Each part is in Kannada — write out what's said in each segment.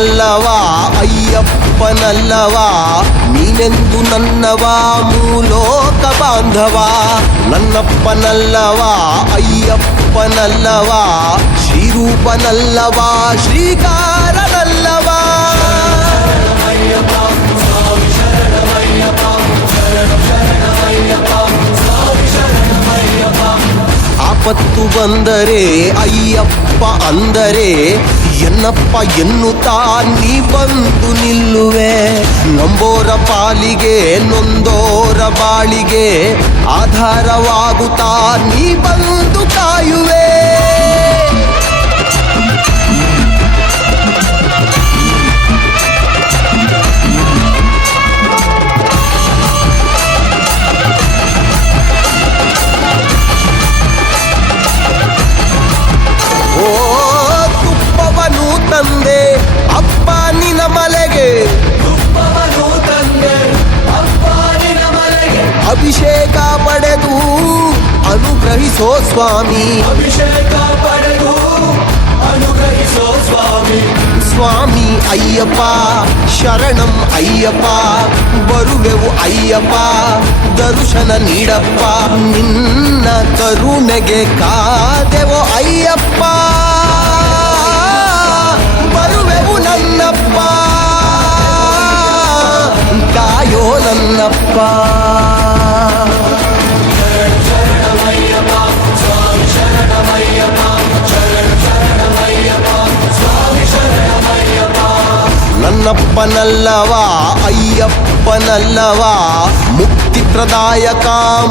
ನನ್ನಪ್ಪನಲ್ಲವಾ ಅಯ್ಯಪ್ಪನಲ್ಲವಾ ನೀನೆಂದು ನನ್ನವಾ ಮೂಲೋಕ ಬಾಂಧವ ನನ್ನಪ್ಪನಲ್ಲವಾ ಅಯ್ಯಪ್ಪನಲ್ಲವಾ ಶ್ರೀರೂಪನಲ್ಲವಾ ಶ್ರೀಕಾರನಲ್ಲವಾ ಆಪತ್ತು ಬಂದರೆ ಅಯ್ಯಪ್ಪ ಅಂದರೆ ಎನ್ನಪ್ಪ ಎನ್ನುತ್ತಾ ನೀ ಬಂದು ನಿಲ್ಲುವೆ ನಂಬೋರ ಪಾಲಿಗೆ ನೊಂದೋರ ಬಾಳಿಗೆ ಆಧಾರವಾಗುತ್ತಾ ನೀ ಬಂದು ಕಾಯುವೆ ತಂದೆ ಅಪ್ಪ ನಿನ ಮಲೆಗೆ ಅಭಿಷೇಕ ಪಡೆದು ಅನುಗ್ರಹಿಸೋ ಸ್ವಾಮಿ ಸ್ವಾಮಿ ಅಯ್ಯಪ್ಪ ಶರಣಂ ಅಯ್ಯಪ್ಪ ಬರುವೆವು ಅಯ್ಯಪ್ಪ ದರ್ಶನ ನೀಡಪ್ಪ ನಿನ್ನ ಕರುಣೆಗೆ ಕಾದೆವೋ ಅಯ್ಯಪ್ಪ ಬರುವೆವು ನನ್ನಪ್ಪ ಕಾಯೋ ನನ್ನಪ್ಪ ನನ್ನಪ್ಪನಲ್ಲವಾ ಅಯ್ಯಪ್ಪನಲ್ಲವಾ ಮುಕ್ತಿ ಪ್ರದಾಯಕ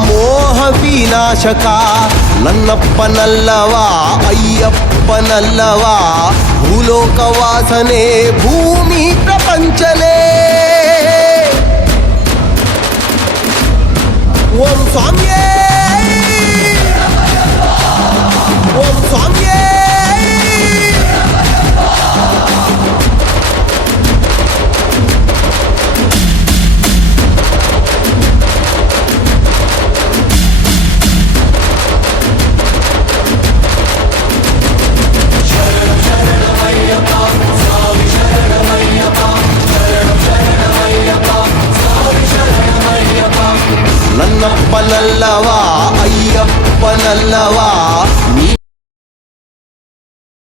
ಮೋಹ ವಿನಾಶಕ ನನ್ನಪ್ಪನಲ್ಲವಾ ಅಯ್ಯಪ್ಪನಲ್ಲವಾ ಭೂಲೋಕವಾಸನೆ ಭೂಮಿ ಪ್ರಪಂಚನೇ ಓಂ ಸ್ವಾಮಿಯೇ ಓಂ ಸ್ವಾಮಿಯೇ ನನ್ನಪ್ಪನಲ್ಲವಾ ಅಯ್ಯಪ್ಪನಲ್ಲವಾ